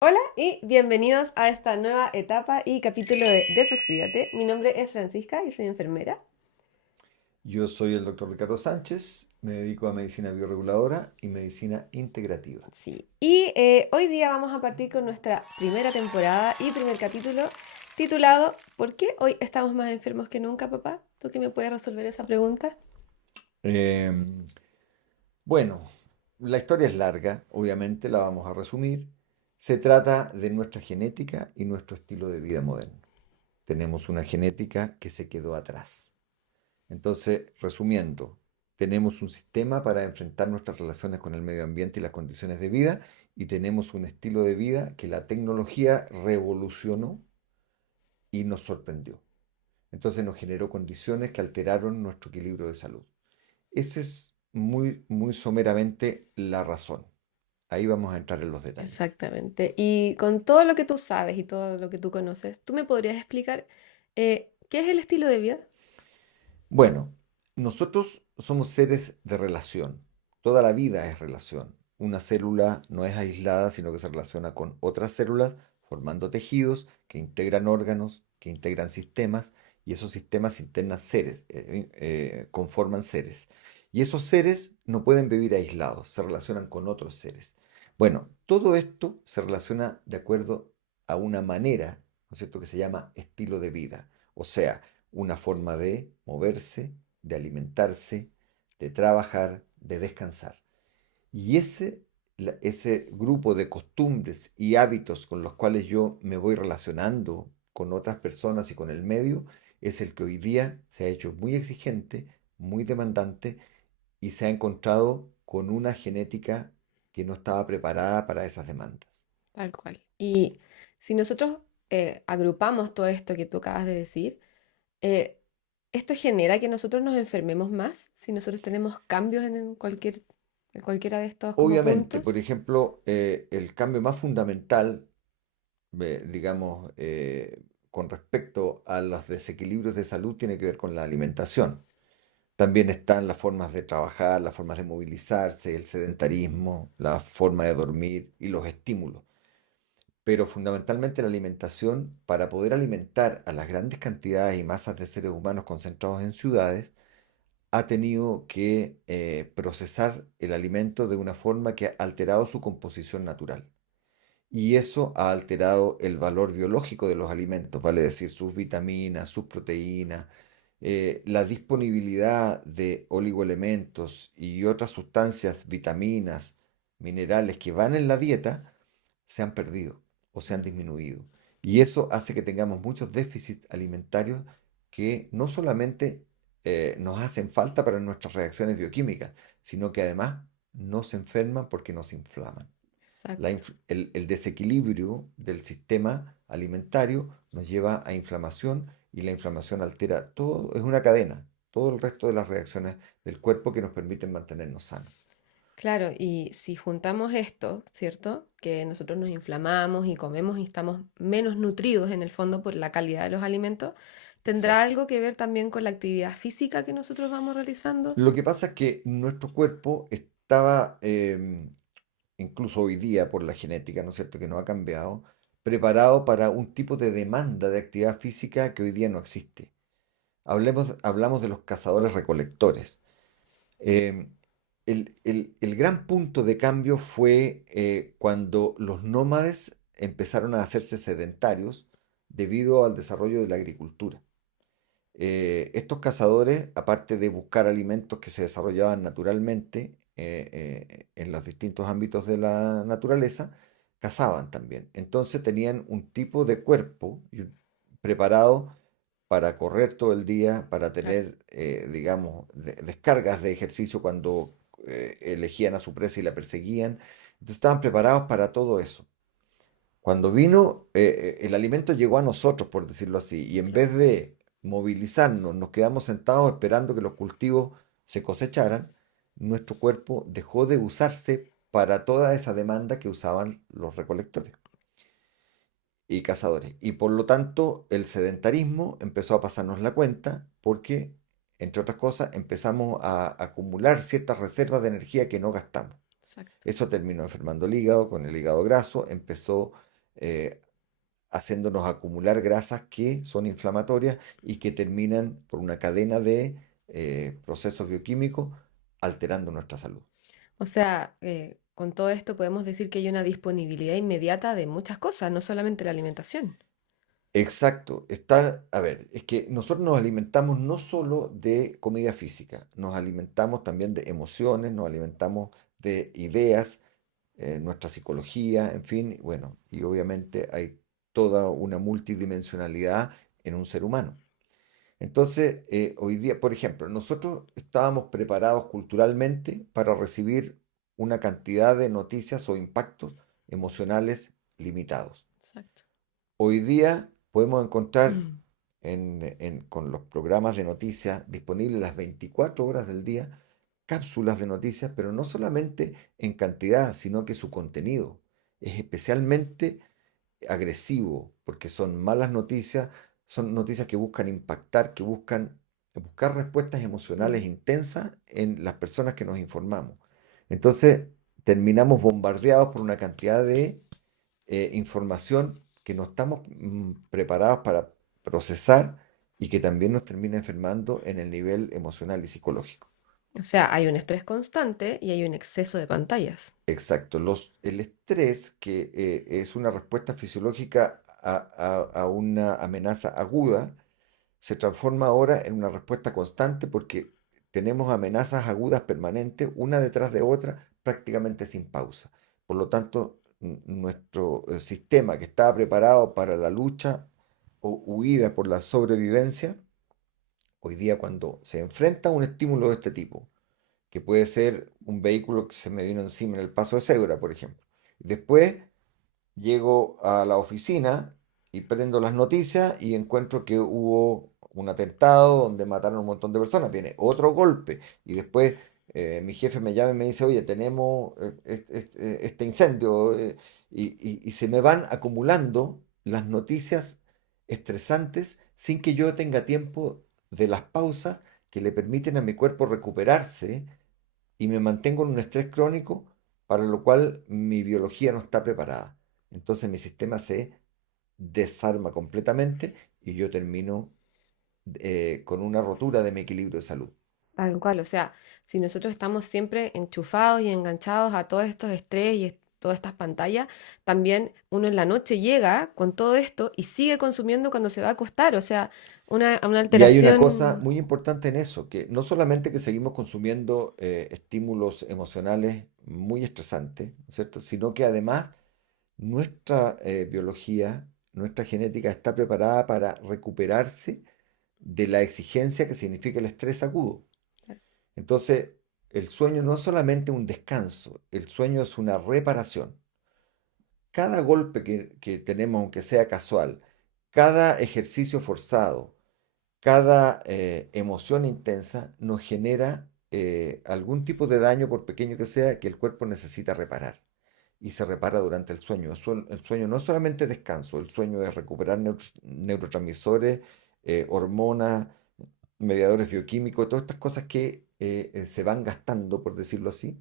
Hola y bienvenidos a esta nueva etapa y capítulo de Desoxídate. Mi nombre es Francisca y soy enfermera. Yo soy el doctor Ricardo Sánchez, me dedico a medicina bioreguladora y medicina integrativa. Sí. Y hoy día vamos a partir con nuestra primera temporada y primer capítulo titulado ¿Por qué hoy estamos más enfermos que nunca, papá? ¿Tú qué me puedes resolver esa pregunta? Em, bueno, la historia es larga, obviamente la vamos a resumir. Se trata de nuestra genética y nuestro estilo de vida moderno. Tenemos una genética que se quedó atrás. Entonces, resumiendo, tenemos un sistema para enfrentar nuestras relaciones con el medio ambiente y las condiciones de vida y tenemos un estilo de vida que la tecnología revolucionó y nos sorprendió. Entonces nos generó condiciones que alteraron nuestro equilibrio de salud. Esa es muy someramente la razón. Ahí vamos a entrar en los detalles. Exactamente. Y con todo lo que tú sabes y todo lo que tú conoces, ¿tú me podrías explicar qué es el estilo de vida? Bueno, nosotros somos seres de relación. Toda la vida es relación. Una célula no es aislada, sino que se relaciona con otras células, formando tejidos que integran órganos, que integran sistemas, y esos sistemas internan seres, conforman seres. Y esos seres no pueden vivir aislados, se relacionan con otros seres. Bueno, todo esto se relaciona de acuerdo a una manera, ¿no es cierto?, que se llama estilo de vida. O sea, una forma de moverse, de alimentarse, de trabajar, de descansar. Y ese grupo de costumbres y hábitos con los cuales yo me voy relacionando con otras personas y con el medio es el que hoy día se ha hecho muy exigente, muy demandante y se ha encontrado con una genética que no estaba preparada para esas demandas. Tal cual. Y si nosotros agrupamos todo esto que tú acabas de decir, eh, esto genera que nosotros nos enfermemos más si nosotros tenemos cambios en cualquiera de estos como Obviamente, por puntos. ejemplo, el cambio más fundamental digamos, con respecto a los desequilibrios de salud tiene que ver con la alimentación. También están las formas de trabajar, las formas de movilizarse, el sedentarismo, la forma de dormir y los estímulos. Pero fundamentalmente la alimentación, para poder alimentar a las grandes cantidades y masas de seres humanos concentrados en ciudades, ha tenido que procesar el alimento de una forma que ha alterado su composición natural. Y eso ha alterado el valor biológico de los alimentos, vale decir, sus vitaminas, sus proteínas, la disponibilidad de oligoelementos y otras sustancias, vitaminas, minerales que van en la dieta, se han perdido o se han disminuido. Y eso hace que tengamos muchos déficits alimentarios que no solamente nos hacen falta para nuestras reacciones bioquímicas, sino que además nos enferman porque nos inflaman. Exacto. El desequilibrio del sistema alimentario nos lleva a inflamación y la inflamación altera todo, es una cadena, todo el resto de las reacciones del cuerpo que nos permiten mantenernos sanos. Claro, y si juntamos esto, ¿cierto? Que nosotros nos inflamamos y comemos y estamos menos nutridos en el fondo por la calidad de los alimentos, ¿tendrá Exacto. algo que ver también con la actividad física que nosotros vamos realizando? Lo que pasa es que nuestro cuerpo estaba, incluso hoy día por la genética, ¿no es cierto?, que no ha cambiado, preparado para un tipo de demanda de actividad física que hoy día no existe. Hablamos de los cazadores recolectores. Eh, el gran punto de cambio fue cuando los nómades empezaron a hacerse sedentarios debido al desarrollo de la agricultura. Estos cazadores, aparte de buscar alimentos que se desarrollaban naturalmente en los distintos ámbitos de la naturaleza, cazaban también. Entonces tenían un tipo de cuerpo preparado para correr todo el día, para Claro. tener, digamos, descargas de ejercicio cuando elegían a su presa y la perseguían. Entonces estaban preparados para todo eso. Cuando vino, el alimento llegó a nosotros, por decirlo así, y en Claro. vez de movilizarnos, nos quedamos sentados esperando que los cultivos se cosecharan, nuestro cuerpo dejó de usarse para toda esa demanda que usaban los recolectores y cazadores. Y por lo tanto, el sedentarismo empezó a pasarnos la cuenta porque, entre otras cosas, empezamos a acumular ciertas reservas de energía que no gastamos. Exacto. Eso terminó enfermando el hígado, con el hígado graso, empezó eh, haciéndonos acumular grasas que son inflamatorias y que terminan por una cadena de procesos bioquímicos alterando nuestra salud. O sea, con todo esto podemos decir que hay una disponibilidad inmediata de muchas cosas, no solamente la alimentación. Exacto, está, a ver, es que nosotros nos alimentamos no solo de comida física, nos alimentamos también de emociones, nos alimentamos de ideas, nuestra psicología, en fin, bueno, y obviamente hay toda una multidimensionalidad en un ser humano. Entonces, hoy día, por ejemplo, nosotros estábamos preparados culturalmente para recibir una cantidad de noticias o impactos emocionales limitados. Exacto. Hoy día podemos encontrar con los programas de noticias disponibles las 24 horas del día, cápsulas de noticias, pero no solamente en cantidad, sino que su contenido es especialmente agresivo, porque son malas noticias, son noticias que buscan impactar, que buscan buscar respuestas emocionales Mm. intensas en las personas que nos informamos. Entonces, terminamos bombardeados por una cantidad de información que no estamos preparados para procesar y que también nos termina enfermando en el nivel emocional y psicológico. O sea, hay un estrés constante y hay un exceso de pantallas. Exacto. El estrés, que es una respuesta fisiológica a una amenaza aguda, se transforma ahora en una respuesta constante porque tenemos amenazas agudas permanentes, una detrás de otra, prácticamente sin pausa. Por lo tanto, nuestro sistema que estaba preparado para la lucha o huida por la sobrevivencia, hoy día cuando se enfrenta a un estímulo de este tipo, que puede ser un vehículo que se me vino encima en el paso de cebra, por ejemplo. Después llego a la oficina y prendo las noticias y encuentro que hubo un atentado donde mataron a un montón de personas. Viene otro golpe y después mi jefe me llama y me dice, oye, tenemos este incendio y se me van acumulando las noticias estresantes sin que yo tenga tiempo de las pausas que le permiten a mi cuerpo recuperarse y me mantengo en un estrés crónico para lo cual mi biología no está preparada. Entonces mi sistema se desarma completamente y yo termino con una rotura de mi equilibrio de salud. Tal cual, o sea, si nosotros estamos siempre enchufados y enganchados a todos estos estrés y todas estas pantallas, también uno en la noche llega con todo esto y sigue consumiendo cuando se va a acostar, o sea, una Y hay una cosa alteración. muy importante en eso, que no solamente que seguimos consumiendo estímulos emocionales muy estresantes, ¿no es cierto? Sino que además nuestra biología, nuestra genética está preparada para recuperarse de la exigencia que significa el estrés agudo. Entonces, el sueño no es solamente un descanso, el sueño es una reparación. Cada golpe que tenemos, aunque sea casual, cada ejercicio forzado, cada emoción intensa nos genera algún tipo de daño, por pequeño que sea, que el cuerpo necesita reparar. Y se repara durante el sueño. El sueño no es solamente descanso, el sueño es recuperar neurotransmisores, hormonas, mediadores bioquímicos, todas estas cosas que se van gastando, por decirlo así.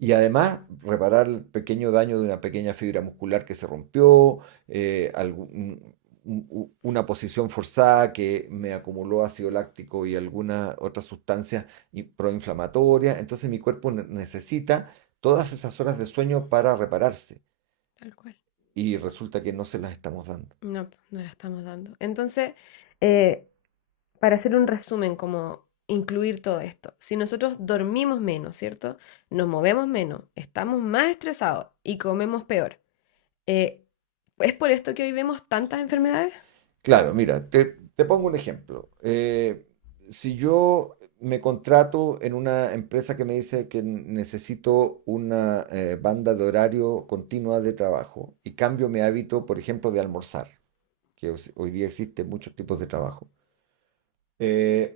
Y además reparar el pequeño daño de una pequeña fibra muscular que se rompió, una posición forzada que me acumuló ácido láctico y alguna otra sustancia proinflamatoria. Entonces mi cuerpo necesita todas esas horas de sueño para repararse Tal cual. y resulta que no se las estamos dando. No, no la estamos dando. Entonces, eh, para hacer un resumen, como incluir todo esto, si nosotros dormimos menos, ¿cierto? Nos movemos menos, estamos más estresados y comemos peor. Eh, ¿Es por esto que hoy vemos tantas enfermedades? Claro, mira, te pongo un ejemplo. Si yo me contrato en una empresa que me dice que necesito una banda de horario continua de trabajo y cambio mi hábito, por ejemplo, de almorzar, que hoy día existen muchos tipos de trabajo,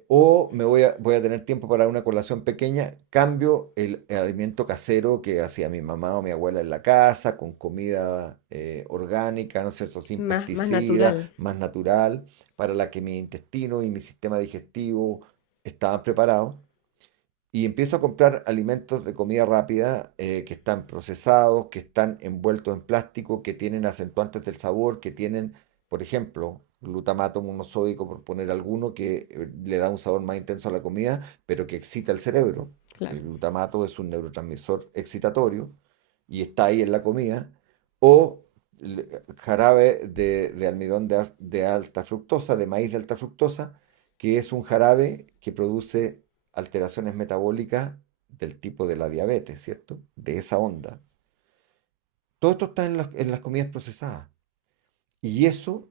o voy a tener tiempo para una colación pequeña, cambio el alimento casero que hacía mi mamá o mi abuela en la casa, con comida orgánica, no sé, eso, sin Más pesticidas, natural. más natural, para la que mi intestino y mi sistema digestivo estaban preparados. y empiezo a comprar alimentos de comida rápida que están procesados, que están envueltos en plástico, que tienen acentuantes del sabor, que tienen, por ejemplo, glutamato monosódico, por poner alguno, que le da un sabor más intenso a la comida, pero que excita el cerebro. Claro. El glutamato es un neurotransmisor excitatorio y está ahí en la comida. O jarabe de almidón de alta fructosa, de maíz de alta fructosa, que es un jarabe que produce alteraciones metabólicas del tipo de la diabetes, ¿cierto? De esa onda. Todo esto está en las comidas procesadas. Y eso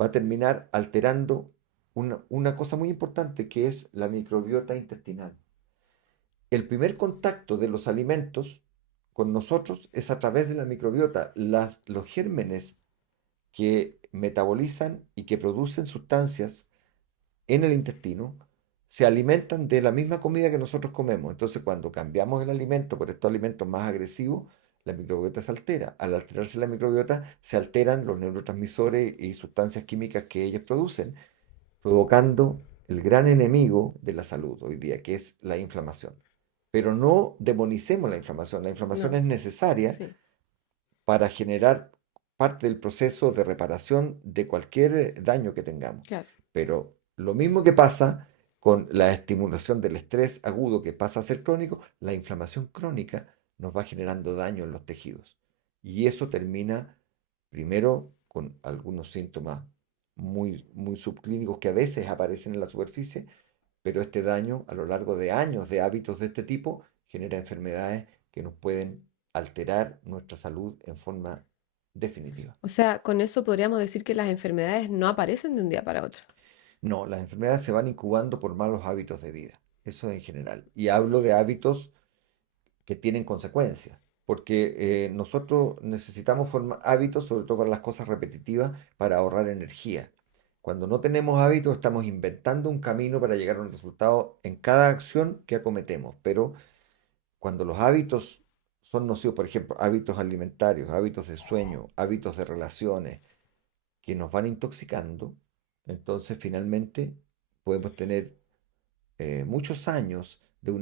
va a terminar alterando una cosa muy importante que es la microbiota intestinal. El primer contacto de los alimentos con nosotros es a través de la microbiota. Los gérmenes que metabolizan y que producen sustancias en el intestino se alimentan de la misma comida que nosotros comemos. Entonces, cuando cambiamos el alimento por estos alimentos más agresivos, la microbiota se altera. Al alterarse la microbiota, se alteran los neurotransmisores y sustancias químicas que ellos producen, provocando el gran enemigo de la salud hoy día, que es la inflamación. Pero no demonicemos la inflamación. La inflamación No, es necesaria sí, para generar parte del proceso de reparación de cualquier daño que tengamos. claro. Pero lo mismo que pasa con la estimulación del estrés agudo que pasa a ser crónico, la inflamación crónica nos va generando daño en los tejidos. Y eso termina primero con algunos síntomas muy subclínicos que a veces aparecen en la superficie, pero este daño a lo largo de años de hábitos de este tipo genera enfermedades que nos pueden alterar nuestra salud en forma definitiva. O sea, con eso podríamos decir que las enfermedades no aparecen de un día para otro. No, las enfermedades se van incubando por malos hábitos de vida, eso en general. Y hablo de hábitos que tienen consecuencias, porque nosotros necesitamos hábitos, sobre todo para las cosas repetitivas, para ahorrar energía. Cuando no tenemos hábitos, estamos inventando un camino para llegar a un resultado en cada acción que acometemos, pero cuando los hábitos son nocivos, por ejemplo, hábitos alimentarios, hábitos de sueño, hábitos de relaciones que nos van intoxicando, entonces finalmente podemos tener muchos años de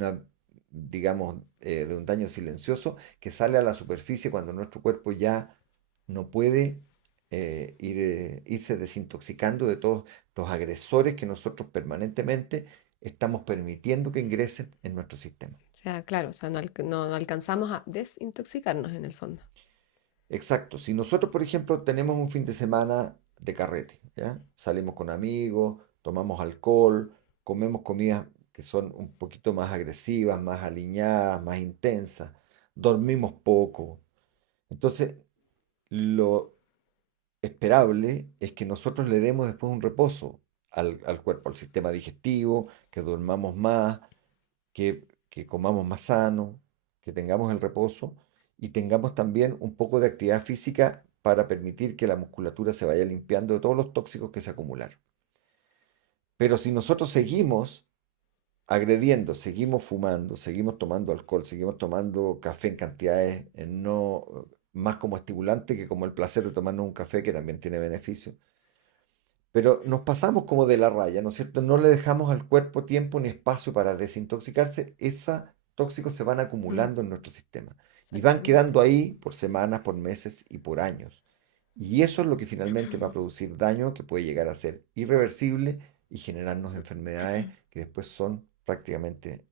digamos, de un daño silencioso que sale a la superficie cuando nuestro cuerpo ya no puede irse desintoxicando de todos los agresores que nosotros permanentemente estamos permitiendo que ingresen en nuestro sistema. O sea, claro, o sea, no alcanzamos a desintoxicarnos en el fondo. Exacto. Si nosotros, por ejemplo, tenemos un fin de semana de carrete, ¿ya? Salimos con amigos, tomamos alcohol, comemos comidas que son un poquito más agresivas, más aliñadas, más intensas, dormimos poco. Entonces, lo esperable es que nosotros le demos después un reposo al cuerpo, al sistema digestivo, que durmamos más, que comamos más sano, que tengamos el reposo y tengamos también un poco de actividad física para permitir que la musculatura se vaya limpiando de todos los tóxicos que se acumularon. Pero si nosotros seguimos agrediendo, seguimos fumando, seguimos tomando alcohol, seguimos tomando café en cantidades no más como estimulante que como el placer de tomarnos un café que también tiene beneficio. Pero nos pasamos como de la raya, ¿no es cierto? No le dejamos al cuerpo tiempo ni espacio para desintoxicarse. Esos tóxicos se van Mm, acumulando en nuestro sistema y van exactamente. quedando ahí por semanas, por meses y por años. Y eso es lo que finalmente va a producir daño que puede llegar a ser irreversible y generarnos enfermedades que después son prácticamente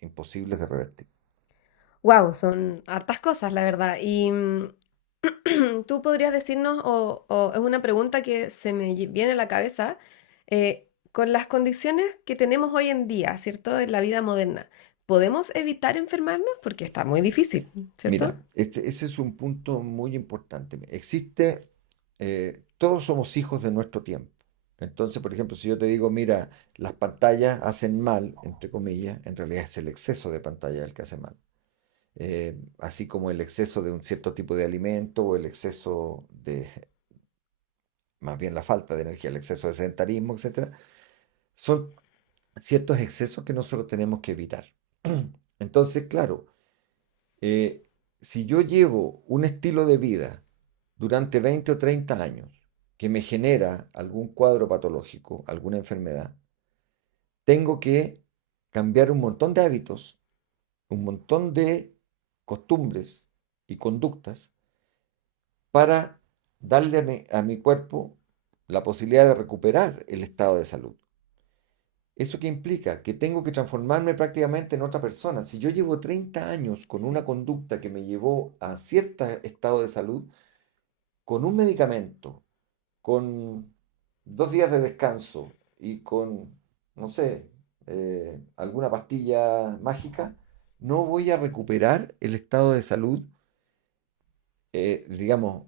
imposibles de revertir. Wow, son hartas cosas, la verdad. Y tú podrías decirnos, o es una pregunta que se me viene a la cabeza, con las condiciones que tenemos hoy en día, ¿cierto? En la vida moderna, ¿podemos evitar enfermarnos? Porque está muy difícil, ¿cierto? Mira, ese es un punto muy importante. Todos somos hijos de nuestro tiempo. Entonces, por ejemplo, si yo te digo, mira, las pantallas hacen mal, entre comillas, en realidad es el exceso de pantalla el que hace mal. Así como el exceso de un cierto tipo de alimento o el exceso de, más bien la falta de energía, el exceso de sedentarismo, etcétera, son ciertos excesos que nosotros tenemos que evitar. Entonces, claro, eh, si yo llevo un estilo de vida durante 20 o 30 años que me genera algún cuadro patológico, alguna enfermedad, tengo que cambiar un montón de hábitos un montón de costumbres y conductas para darle a mi cuerpo la posibilidad de recuperar el estado de salud. ¿Eso qué implica? Que tengo que transformarme prácticamente en otra persona. Si yo llevo 30 años con una conducta que me llevó a cierto estado de salud, con un medicamento, con 2 días de descanso y con, no sé, alguna pastilla mágica, no voy a recuperar el estado de salud, digamos,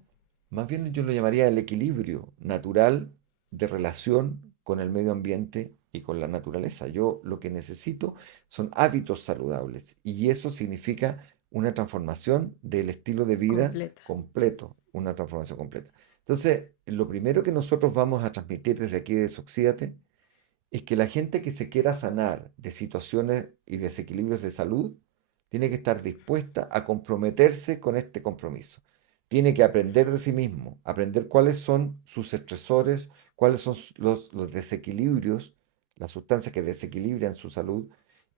más bien yo lo llamaría el equilibrio natural de relación con el medio ambiente y con la naturaleza. Yo lo que necesito son hábitos saludables y eso significa una transformación del estilo de vida Completa. completo, una transformación completa. Entonces, lo primero que nosotros vamos a transmitir desde aquí de Soxídate es que la gente que se quiera sanar de situaciones y desequilibrios de salud tiene que estar dispuesta a comprometerse con este compromiso. Tiene que aprender de sí mismo, aprender cuáles son sus estresores, cuáles son los desequilibrios, las sustancias que desequilibran su salud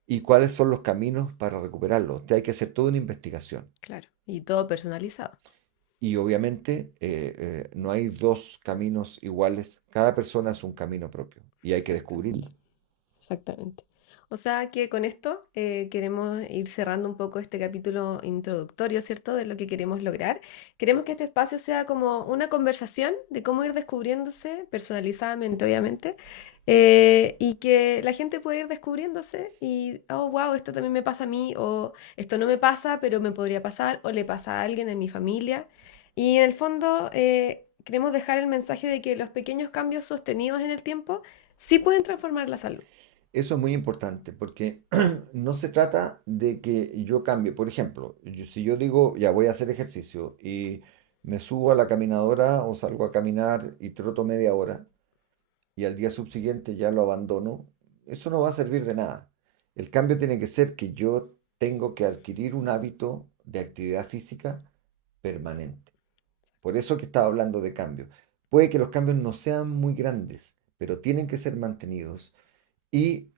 y cuáles son los caminos para recuperarlo. Hay que hacer toda una investigación. Claro. Y todo personalizado. Y obviamente no hay dos caminos iguales, cada persona es un camino propio y hay que Exactamente. descubrirlo. Exactamente. O sea que con esto queremos ir cerrando un poco este capítulo introductorio, ¿cierto? De lo que queremos lograr. Queremos que este espacio sea como una conversación de cómo ir descubriéndose, personalizadamente, obviamente, y que la gente pueda ir descubriéndose y, oh, wow, esto también me pasa a mí, o esto no me pasa, pero me podría pasar, o le pasa a alguien en mi familia. Y en el fondo, queremos dejar el mensaje de que los pequeños cambios sostenidos en el tiempo sí pueden transformar la salud. Eso es muy importante porque no se trata de que yo cambie. Por ejemplo, si yo digo, ya voy a hacer ejercicio y me subo a la caminadora o salgo a caminar y troto media hora y al día subsiguiente ya lo abandono, eso no va a servir de nada. El cambio tiene que ser que yo tengo que adquirir un hábito de actividad física permanente. Por eso que estaba hablando de cambios. Puede que los cambios no sean muy grandes, pero tienen que ser mantenidos. Y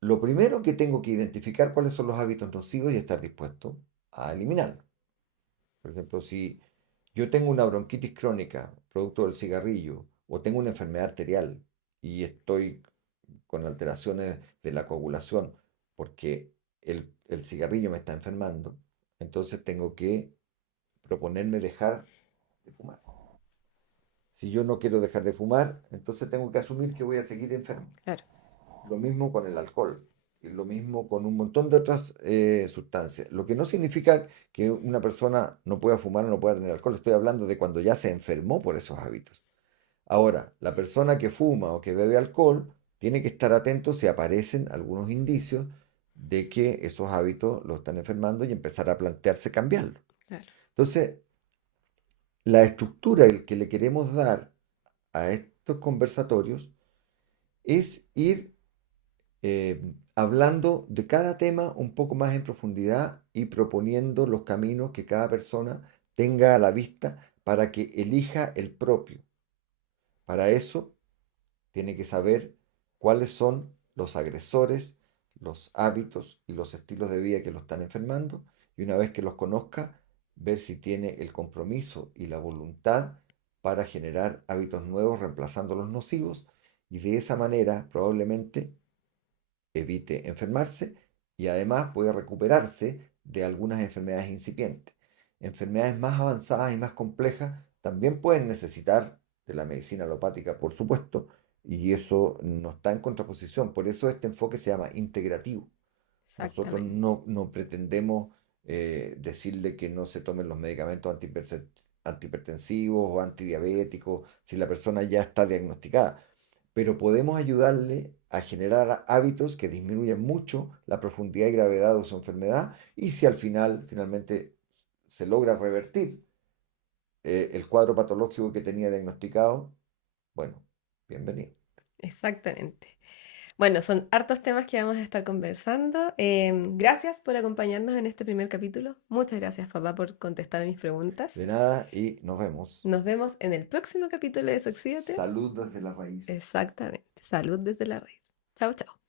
lo primero que tengo que identificar cuáles son los hábitos nocivos y estar dispuesto a eliminarlos. Por ejemplo, si yo tengo una bronquitis crónica producto del cigarrillo o tengo una enfermedad arterial y estoy con alteraciones de la coagulación porque el cigarrillo me está enfermando, entonces tengo que proponerme dejar de fumar. Si yo no quiero dejar de fumar, entonces tengo que asumir que voy a seguir enfermo. Claro, Lo mismo con el alcohol, y lo mismo con un montón de otras sustancias. Lo que no significa que una persona no pueda fumar o no pueda tener alcohol. Estoy hablando de cuando ya se enfermó por esos hábitos. Ahora, la persona que fuma o que bebe alcohol tiene que estar atento si aparecen algunos indicios de que esos hábitos lo están enfermando y empezar a plantearse cambiarlo. claro. Entonces, la estructura el que le queremos dar a estos conversatorios es ir hablando de cada tema un poco más en profundidad y proponiendo los caminos que cada persona tenga a la vista para que elija el propio. Para eso tiene que saber cuáles son los agresores, los hábitos y los estilos de vida que lo están enfermando y una vez que los conozca, ver si tiene el compromiso y la voluntad para generar hábitos nuevos reemplazando los nocivos y de esa manera probablemente evite enfermarse y además puede recuperarse de algunas enfermedades incipientes. Enfermedades más avanzadas y más complejas también pueden necesitar de la medicina alopática, por supuesto, y eso no está en contraposición. Por eso este enfoque se llama integrativo. Nosotros Exactamente. no pretendemos decirle que no se tomen los medicamentos antihipertensivos o antidiabéticos si la persona ya está diagnosticada, pero podemos ayudarle a generar hábitos que disminuyan mucho la profundidad y gravedad de su enfermedad y si al final finalmente se logra revertir el cuadro patológico que tenía diagnosticado, bueno, bienvenido. Exactamente. Bueno, son hartos temas que vamos a estar conversando. Gracias por acompañarnos en este primer capítulo. Muchas gracias, papá, por contestar mis preguntas. De nada y nos vemos. Nos vemos en el próximo capítulo de Soxídate. Salud desde la raíz. Exactamente. Salud desde la raíz. Chao, chao.